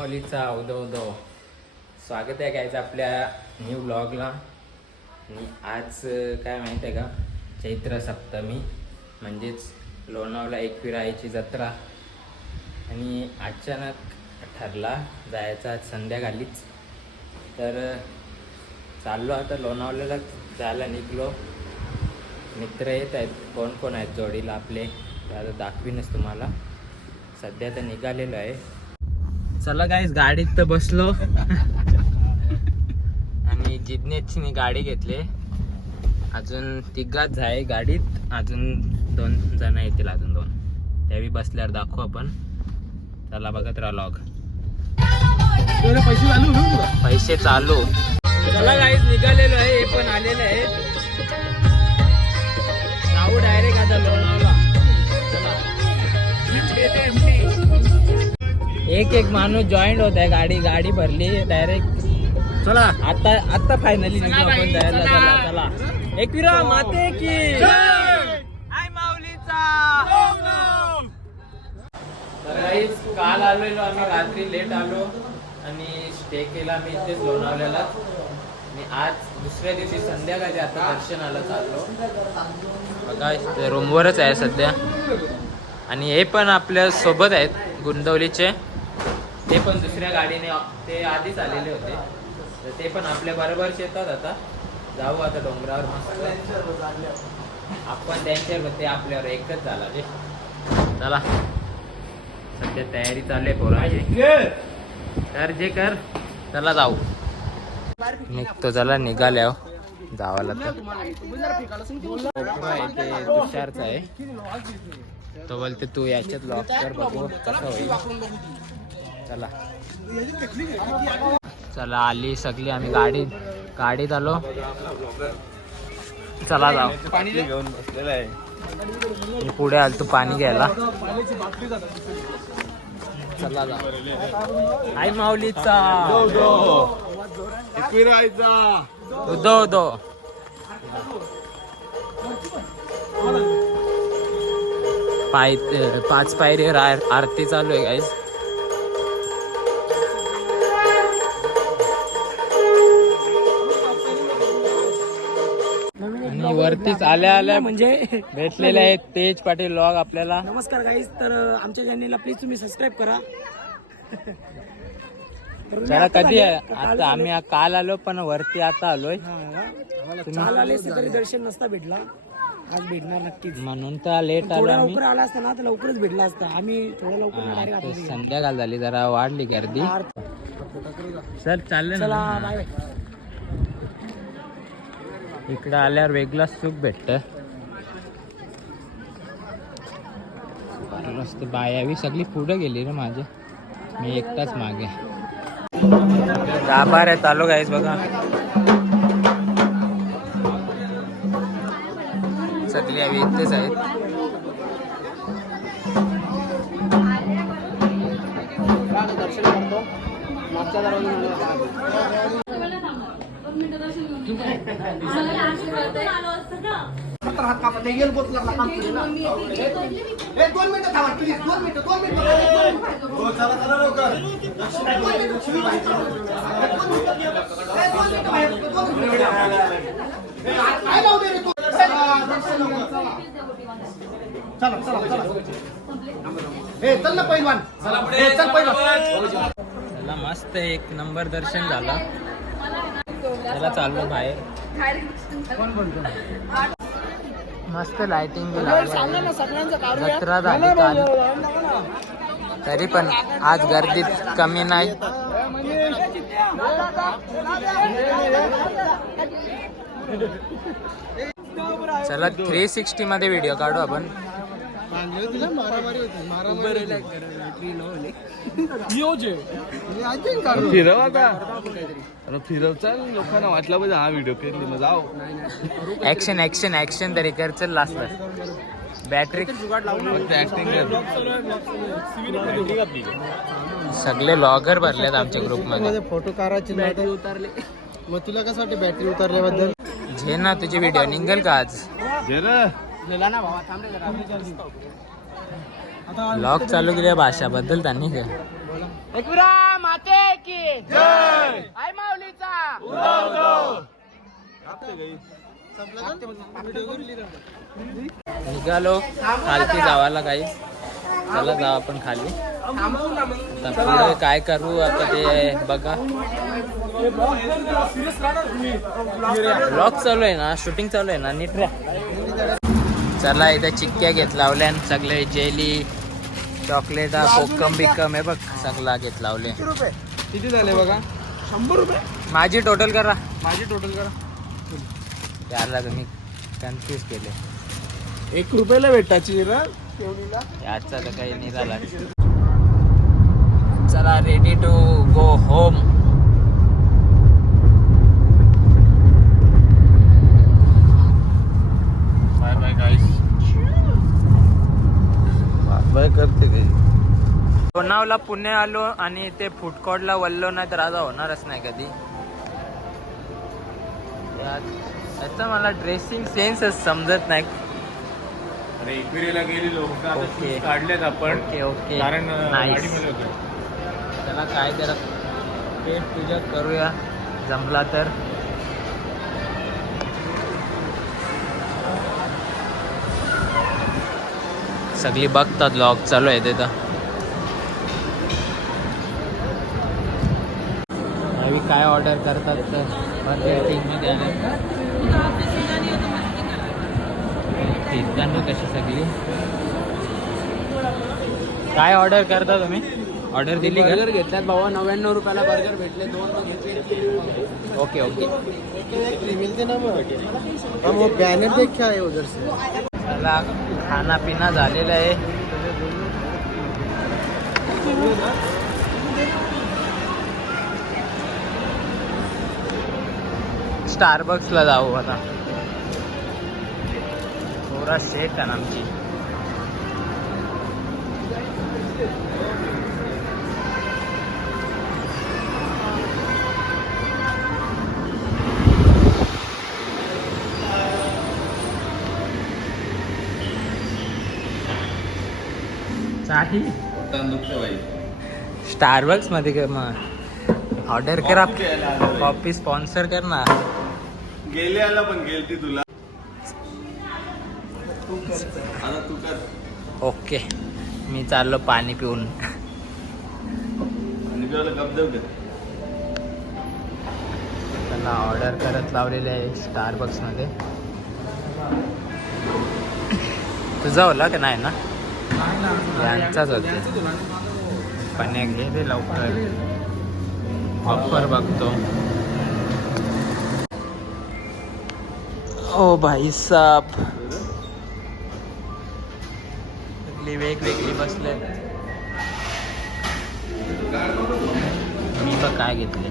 माऊलीचा उदव उदव स्वागत आहे गायचं आपल्या न्यू ब्लॉगला आणि आज काय माहिती आहे का? चैत्र सप्तमी म्हणजेच लोणावला एकविरायची जत्रा. आणि अचानक ठरला जायचा आज संध्याकाळीच. तर चाललो आता लोणावल्यालाच जायला निघलो. मित्र येत आहेत कोण कोण आहेत जोडीला आपले? आता दाखवीनच तुम्हाला. सध्या तर निघालेलो आहे. चला गाईस गाडीत तर बसलो. आणि जिज्ञेसची गाडी घेतली. अजून तिघाच आहे गाडीत. अजून दोन जण येतील अजून दोन. त्यावेळी बसल्यावर दाखवू आपण. चला बघत राहा लॉग पैसे चालू चला. गाईस निघालेलो आहे हे पण आलेलं आहे. जाऊ डायरेक्ट आता लोणावळा एक एक माणूस जॉईंट होत आहे गाडी गाडी भरली डायरेक्ट चला. आता आता फायनली निघू आपण जायला चला. चला एकविरा माते की. आय माऊलीचा. तर काल आलेलो आम्ही रात्री लेट आलो आणि स्टे केला आम्ही इथेच लोणावल्याला आणि आज दुसऱ्या दिवशी संध्याकाळी आता दर्शनाला चाललो. बघा रूमवरच आहे सध्या. आणि हे पण आपल्यासोबत आहेत गुंदवलीचे ते पण दुसऱ्या गाडीने ते आधीच आलेले होते. तर ते पण आपल्या बरोबरच येतात आता. जाऊ आता डोंगरावर मस्त. आपण त्यांच्यावर ते आपल्यावर एकच झाला रे. चला. सध्या तयारी चालू आहे तर जे कर. चला जाऊ. निघतो चला निघाल्या जावाला तर. इथे तुषारचा आहे. तो बोलते तू याच्यात लॉक कर बघू कसं होईल? चला. चला आली सगळी आम्ही गाडी. गाडीत आलो. चला जाऊ. घेऊन बसलेला आहे मी पुढे आलो तू पाणी घ्यायला. चला जाऊ. आई माऊलीचा. उदो उदो. पाय पाच पायरीवर आर- आरती चालू आहे गाईस आणि वरतीच आल्या आल्या म्हणजे भेटलेले आहेत तेज पाटील लॉग आपल्याला. नमस्कार गाईज तर आमच्या चॅनेलला प्लीज तुम्ही सबस्क्राईब करा. तर मी चला कधी आता आम्ही काल आलो पण वरती आता आलोय. हा, हा. काल आले असते तरी दर्शन नसता भेटला. आज भेटणार नक्कीच. म्हणून तर लेट आलो थोडा आम्ही. लवकर आला असता ना तर लवकरच भेटला असता. आम्ही थोडा लवकर हा, संध्याकाळ झाली जरा वाढली गर्दी. सर चाललं चला बाय बाय इकडे आल्यावर वेगळाच सुख भेटत रस्ते बायावी सगळी पुढे गेली रे माझे. मी एकटाच मागे. दाबार आहे चालू गाईस बघा. सगळी हवी इथेच आहेत. दर्शन करतो मागच्या दोन मिनिटं दोन चल ना चल मस्त एक नंबर दर्शन झालं. त्याला चाललो बाहेर. मस्त लाइटिंग जत्रा झाली काल. तरी पण आज गर्दीत कमी नाही. चला थ्री सिक्स्टी मध्ये व्हिडिओ काढू आपण. फिरव आता. अरे फिरव चाल. लोकांना वाटलं पाहिजे हा व्हिडिओ केली मग जाऊ. ऍक्शन ऍक्शन ऍक्शन तरी कर चल लास्ट बॅटरी फक्त ऍक्टिंग सगळे लॉगर भरलेत आमच्या ग्रुपमध्ये फोटो काढायची बॅटरी उतरली. मग तुला कसं वाटतं बॅटरी उतरल्याबद्दल? झे ना तुझे व्हिडिओ निघेल का आज? जे रे आपल्याला ना भावा थांब रे जरा ब्लॉग चालू केल्या भाषा बद्दल त्यांनी काय? एकविरा माते की जय! आई माऊलीचा! निघालो. खालती जावाला काही. चला जाऊ आपण खाली. आता पुढे काय करू आता ते बघा. ब्लॉग चालू आहे ना शूटिंग चालू आहे ना नीट रे चला इथे चिक्क्या घेत लावल्या सगळे जेली चॉकलेट कोकम बिकम आहे बघ सगळा घेत लावले. किती झाले बघा? शंभर रुपये? माझी टोटल करा. माझी टोटल करा. याला तुम्ही कन्फ्यूज केले. एक रुपयाला भेटायची केवढीला याचा तर काही नाही. झाला चला ready to go home bye bye guys bye करते काही लोणावला पुणे आलो आणि ते फूड कोर्टला वल्लो नाही तर आता होणारच नाही कधी. याचा मला ड्रेसिंग सेन्सच समजत नाही. अरे एकविरेला गेली लोक आता ओके. काढलेत आपण. Okay okay. कारण अं, Nice. गाडीमध्ये होतो. त्याला काय त्याला पेट पूजा करूया. जमला तर. सगळी बघतात लॉग चालू आहे तिथं नवी काय ऑर्डर करतात तर बर्गर किंगमध्ये आले फिरताना कशी सगळी. काय ऑर्डर करता तुम्ही? ऑर्डर दिली का? बर्गर घेतल्यात भावा नव्याण्णव रुपयाला बर्गर भेटले दोन घेतले. ओके ओके बैनर देख के आए उधर से? चला खाना पिना झालेला आहे. स्टारबक्सला जाऊ आता. थोडा सेट आहे ना आमची. चाही. स्टारबक्समध्ये ऑर्डर कर. कॉफी स्पॉन्सर कर ना गेले आला पण गेलती तुला आता तू कर. ओके. मी चाललो पाणी पिऊन. त्याला ऑर्डर करत लावलेले आहे स्टारबक्समध्ये. तुझा होला का नाही ना? यांचाच होता. पण एक घे लवकर. ऑफर बघतो. ओ भाई साब सगळी वेगवेगळी बसले. मी बघ काय घेतले